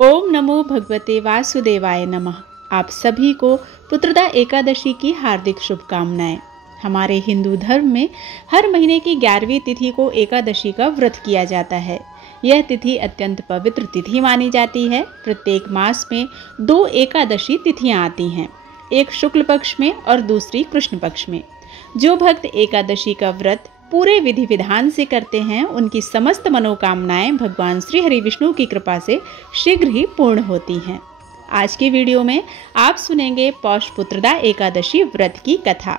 ओम नमो भगवते वासुदेवाय नमः। आप सभी को पुत्रदा एकादशी की हार्दिक शुभकामनाएं। हमारे हिंदू धर्म में हर महीने की 11वीं तिथि को एकादशी का व्रत किया जाता है। यह तिथि अत्यंत पवित्र तिथि मानी जाती है। प्रत्येक मास में 2 एकादशी तिथियां आती हैं, एक शुक्ल पक्ष में और दूसरी कृष्ण पक्ष में। जो भक्त एकादशी का व्रत पूरे विधि विधान से करते हैं, उनकी समस्त मनोकामनाएं भगवान श्री हरि विष्णु की कृपा से शीघ्र ही पूर्ण होती हैं। आज की वीडियो में आप सुनेंगे पौष पुत्रदा एकादशी व्रत की कथा।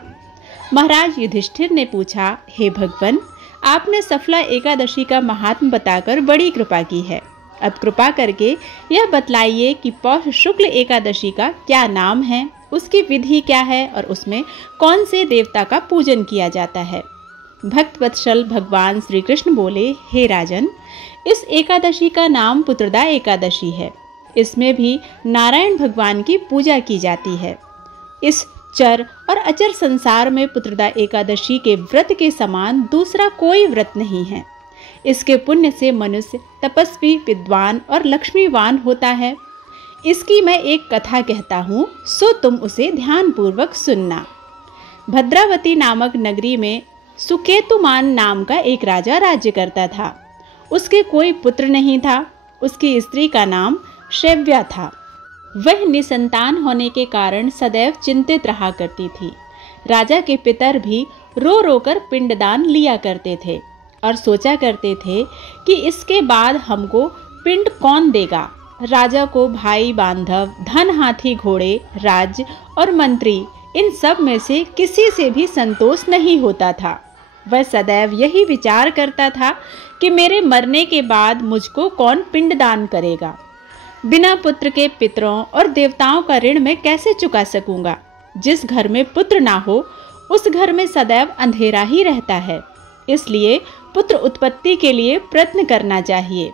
महाराज युधिष्ठिर ने पूछा, हे भगवान, आपने सफला एकादशी का महात्म बताकर बड़ी कृपा की है। अब कृपा करके यह बतलाइए कि पौष शुक्ल एकादशी का क्या नाम है, उसकी विधि क्या है और उसमें कौन से देवता का पूजन किया जाता है। भक्त वत्सल भगवान श्री कृष्ण बोले, हे राजन, इस एकादशी का नाम पुत्रदा एकादशी है। इसमें भी नारायण भगवान की पूजा की जाती है। इस चर और अचर संसार में पुत्रदा एकादशी के व्रत के समान दूसरा कोई व्रत नहीं है। इसके पुण्य से मनुष्य तपस्वी, विद्वान और लक्ष्मीवान होता है। इसकी मैं एक कथा कहता हूँ, सो तुम उसे ध्यानपूर्वक सुनना। भद्रावती नामक नगरी में सुकेतुमान नाम का एक राजा राज्य करता था। उसके कोई पुत्र नहीं था। उसकी स्त्री का नाम शैव्या था। वह निसंतान होने के कारण सदैव चिंतित रहा करती थी। राजा के पितर भी रो रो कर पिंडदान लिया करते थे और सोचा करते थे कि इसके बाद हमको पिंड कौन देगा। राजा को भाई बांधव, धन, हाथी, घोड़े, राज्य और मंत्री, इन सब में से किसी से भी संतोष नहीं होता था। वह सदैव यही विचार करता था कि मेरे मरने के बाद मुझको कौन पिंडदान करेगा। बिना पुत्र के पितरों और देवताओं का ऋण मैं कैसे चुका सकूंगा। जिस घर में पुत्र ना हो, उस घर में सदैव अंधेरा ही रहता है। इसलिए पुत्र उत्पत्ति के लिए प्रयत्न करना चाहिए।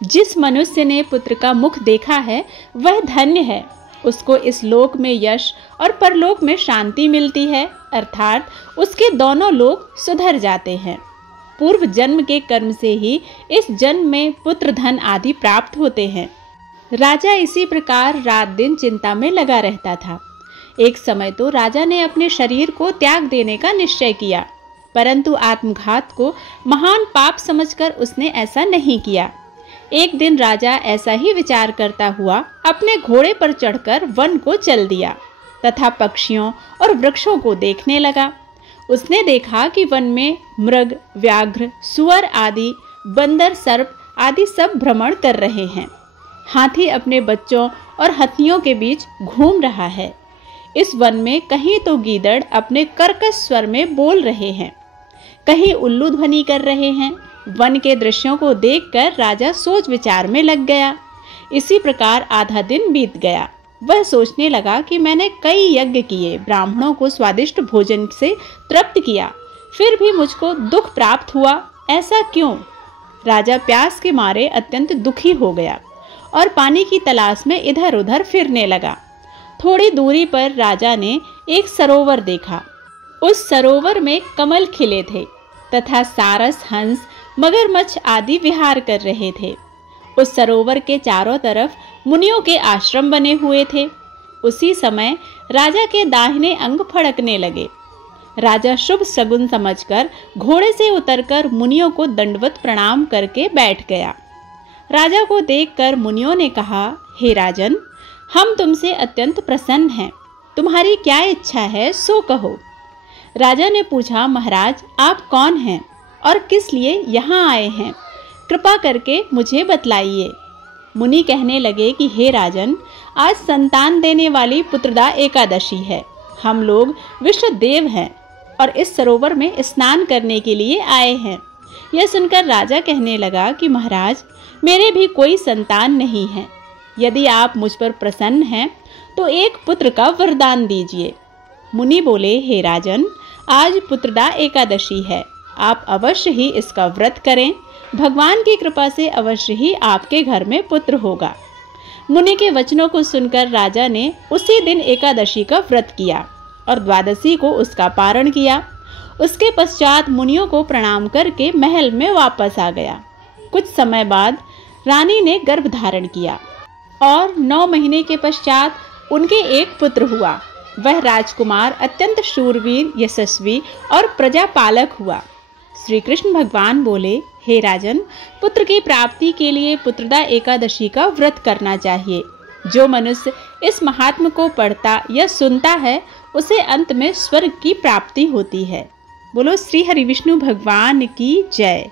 जिस मनुष्य ने पुत्र का मुख देखा है, वह धन्य है। उसको इस लोक में यश और परलोक में शांति मिलती है, अर्थात उसके दोनों लोक सुधर जाते हैं। पूर्व जन्म के कर्म से ही इस जन्म में पुत्र, धन आदि प्राप्त होते हैं। राजा इसी प्रकार रात दिन चिंता में लगा रहता था। एक समय तो राजा ने अपने शरीर को त्याग देने का निश्चय किया, परंतु आत्मघात को महान पाप समझकर उसने ऐसा नहीं किया। एक दिन राजा ऐसा ही विचार करता हुआ अपने घोड़े पर चढ़कर वन को चल दिया तथा पक्षियों और वृक्षों को देखने लगा। उसने देखा कि वन में मृग, व्याघ्र, सुअर आदि, बंदर, सर्प आदि सब भ्रमण कर रहे हैं। हाथी अपने बच्चों और हथियों के बीच घूम रहा है। इस वन में कहीं तो गीदड़ अपने कर्कश स्वर में बोल रहे हैं, कहीं उल्लू ध्वनि कर रहे हैं। वन के दृश्यों को देखकर राजा सोच विचार में लग गया। इसी प्रकार आधा दिन बीत गया। वह सोचने लगा कि मैंने कई यज्ञ किए, ब्राह्मणों को स्वादिष्ट भोजन से तृप्त किया, फिर भी मुझको दुख प्राप्त हुआ। ऐसा क्यों? राजा प्यास के मारे अत्यंत दुखी हो गया और पानी की तलाश में इधर उधर फिरने लगा। थोड़ी दूरी पर राजा ने एक सरोवर देखा। उस सरोवर में कमल खिले थे तथा सारस, हंस, मगरमच्छ आदि विहार कर रहे थे। उस सरोवर के चारों तरफ मुनियों के आश्रम बने हुए थे। उसी समय राजा के दाहिने अंग फड़कने लगे। राजा शुभ शगुन समझकर घोड़े से उतरकर मुनियों को दंडवत प्रणाम करके बैठ गया। राजा को देखकर मुनियों ने कहा, हे राजन, हम तुमसे अत्यंत प्रसन्न हैं। तुम्हारी क्या इच्छा है, सो कहो। राजा ने पूछा, महाराज, आप कौन हैं और किस लिए यहाँ आए हैं? कृपा करके मुझे बतलाइए। मुनि कहने लगे कि हे राजन, आज संतान देने वाली पुत्रदा एकादशी है। हम लोग विश्व देव हैं और इस सरोवर में स्नान करने के लिए आए हैं। यह सुनकर राजा कहने लगा कि महाराज, मेरे भी कोई संतान नहीं है। यदि आप मुझ पर प्रसन्न हैं तो एक पुत्र का वरदान दीजिए। मुनि बोले, हे राजन, आज पुत्रदा एकादशी है। आप अवश्य ही इसका व्रत करें। भगवान की कृपा से अवश्य ही आपके घर में पुत्र होगा। मुनि के वचनों को सुनकर राजा ने उसी दिन एकादशी का व्रत किया और द्वादशी को उसका पारण किया। उसके पश्चात मुनियों को प्रणाम करके महल में वापस आ गया। कुछ समय बाद रानी ने गर्भ धारण किया। और 9 महीने के पश्चात उनके एक पुत्र हुआ। वह राजकुमार अत्यंत शूरवीर, यशस्वी और प्रजापालक हुआ। श्री कृष्ण भगवान बोले, हे राजन, पुत्र की प्राप्ति के लिए पुत्रदा एकादशी का व्रत करना चाहिए। जो मनुष्य इस महात्म को पढ़ता या सुनता है उसे अंत में स्वर्ग की प्राप्ति होती है। बोलो श्री हरि विष्णु भगवान की जय।